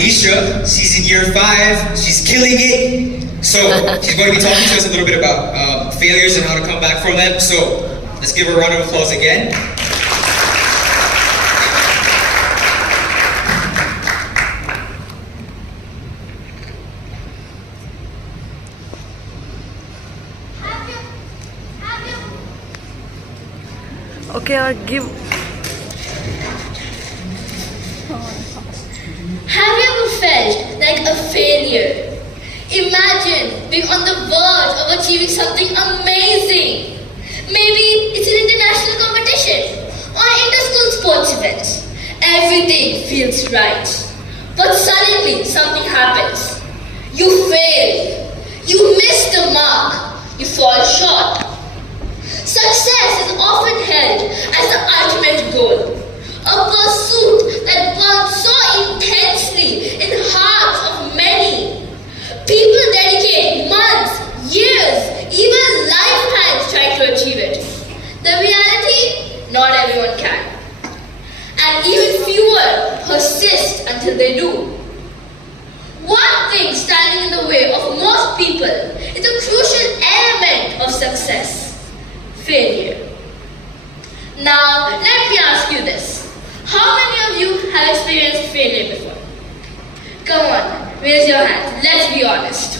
Alicia. She's in year 5. She's killing it. So she's going to be talking to us a little bit about failures and how to come back from them. So let's give her a round of applause again. Okay, I'll give. Have you ever felt like a failure? Imagine being on the verge of achieving something amazing. Maybe it's an international competition or an inter-school sports event. Everything feels right. But suddenly something happens. You fail. You miss the mark. You fall short. Success is often held as the ultimate goal, a pursuit that burns so intensely in the hearts of many. People dedicate months, years, even lifetimes trying to achieve it. The reality, not everyone can. And even fewer persist until they do. One thing standing in the way of most people is a crucial element of success. Failure. Now, let me ask you this. How many of you have experienced failure before? Come on, raise your hand. Let's be honest.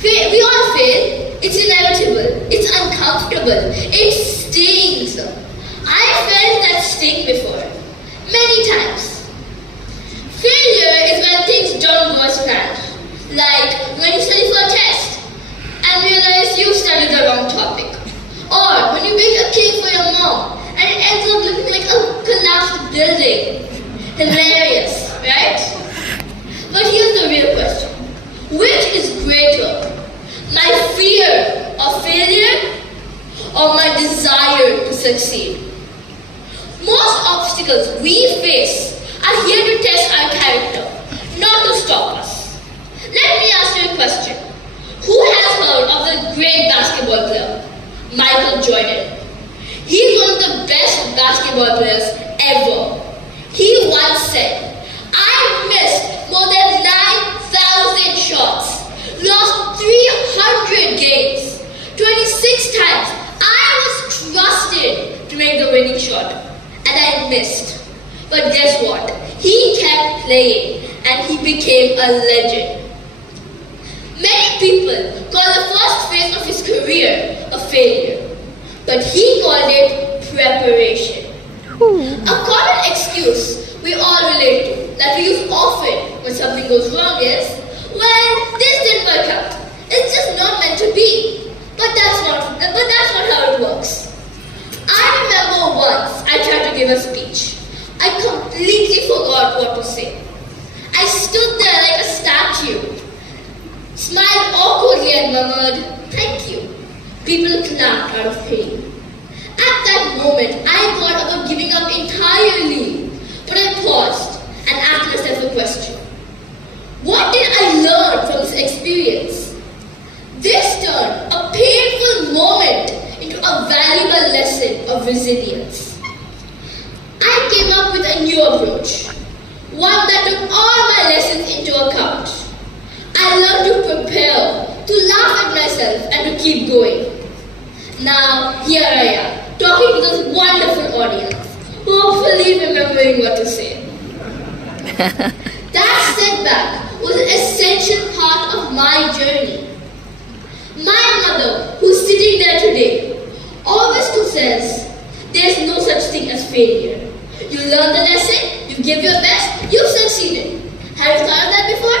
We all fail. It's inevitable. It's uncomfortable. It stings. I felt that sting before. Many times. Failure is when things don't go as planned. Like when you study for a test and realize you studied the wrong topic. Or when you bake a cake for your mom and it ends up looking like a collapsed building. Hilarious, right? But here's the real question. Which is greater? My fear of failure or my desire to succeed? Most obstacles we face are here to test our character, not to stop us. Let me ask you a question. Who has heard of the great basketball player, Michael Jordan? He's one of the best basketball players ever. He once said, I missed more than 9,000 shots, lost 300 games, 26 times. I was trusted to make the winning shot, and I missed. But guess what? He kept playing, and he became a legend. Many people call the first phase of his career a failure, but he called it preparation. A common excuse we all relate to, that we use often when something goes wrong is, well, this didn't work out. It's just not meant to be. But that's not how it works. I remember once I tried to give a speech. I completely forgot what to say. I stood there like a statue, smiled awkwardly and murmured, thank you. People clapped out of pain. At that moment, I thought about giving up entirely. But I paused and asked myself a question. What did I learn from this experience? This turned a painful moment into a valuable lesson of resilience. I came up with a new approach, one that took all my lessons into account. I learned to prepare, to laugh at myself, and to keep going. Now, here I am, talking to this wonderful audience, hopefully remembering what to say. That setback was an essential part of my journey. My mother, who's sitting there today, always says, there's no such thing as failure. You learn the lesson, you give your best, you've succeeded. Have you thought of that before?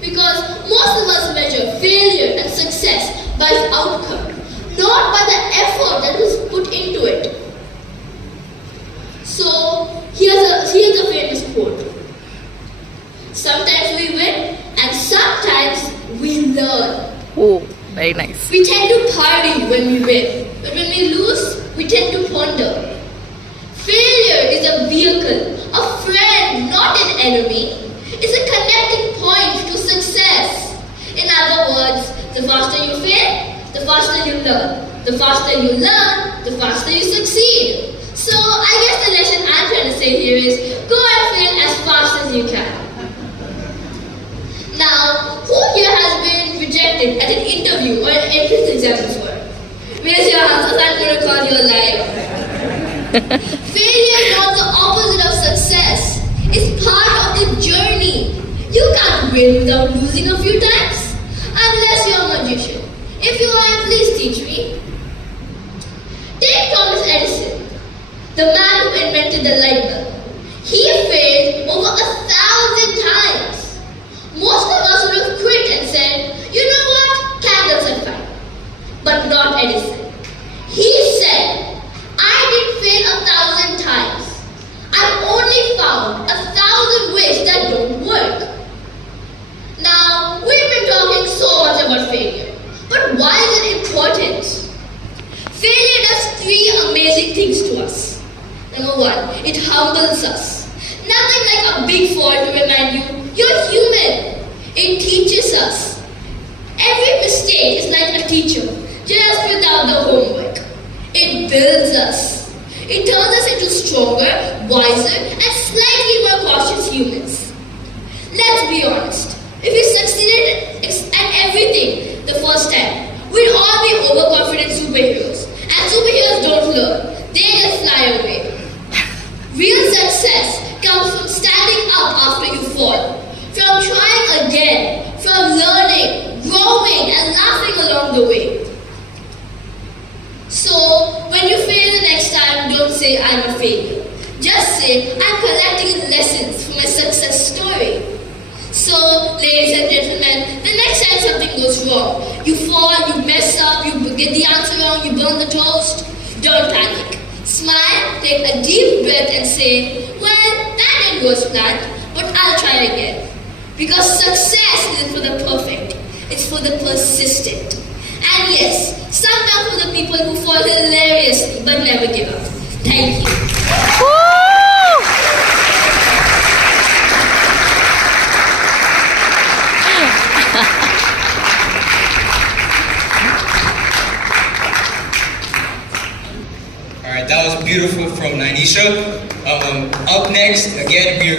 Because most of us measure failure and success by its outcome, not by the effort that was put into it. So, here's a famous quote. Sometimes we win, and sometimes we learn. Oh, very nice. We tend to party when we win, but when we lose, we tend to ponder. Failure is a vehicle, a friend, not an enemy. It's a connecting point to success. In other words, the faster you fail, the faster you learn. The faster you learn, the faster you succeed. So I guess the lesson I'm trying to say here is go and fail as rejected at an interview or an entrance exam before? Raise your hands, or I'm going to call you a liar. Failure is not the opposite of success. It's part of the journey. You can't win without losing a few times. Unless you're a magician. If you are, please teach me. Take Thomas Edison, the man who invented the light bulb. He failed over 1,000 times. Most of us would have quit and said, you know what, candles are fine. But not Edison. He said, I didn't fail 1,000 times. I've only found 1,000 ways that don't work. Now, we've been talking so much about failure. But why is it important? Failure does 3 amazing things to us. Number 1, it humbles us. Nothing like a big fall to remind you, you're human. It teaches us. Every mistake is like a teacher, just without the homework. It builds us. It turns us into stronger, wiser, and slightly more cautious humans. Let's be honest. If we succeeded at everything the first time, we'd all be overconfident superheroes. And superheroes don't learn. They just fly away. Real success comes from standing up after you fall. From trying again. From learning, growing, and laughing along the way. So, when you fail the next time, don't say I'm a failure. Just say I'm collecting lessons from my success story. So, ladies and gentlemen, the next time something goes wrong, you fall, you mess up, you get the answer wrong, you burn the toast, don't panic. Smile, take a deep breath and say, well, that didn't go as planned, but I'll try again. Because success isn't for the perfect, it's for the persistent. And yes, sometimes for the people who fall hilariously but never give up. Thank you. Alright, that was beautiful from Nanisha. Up next, again, we are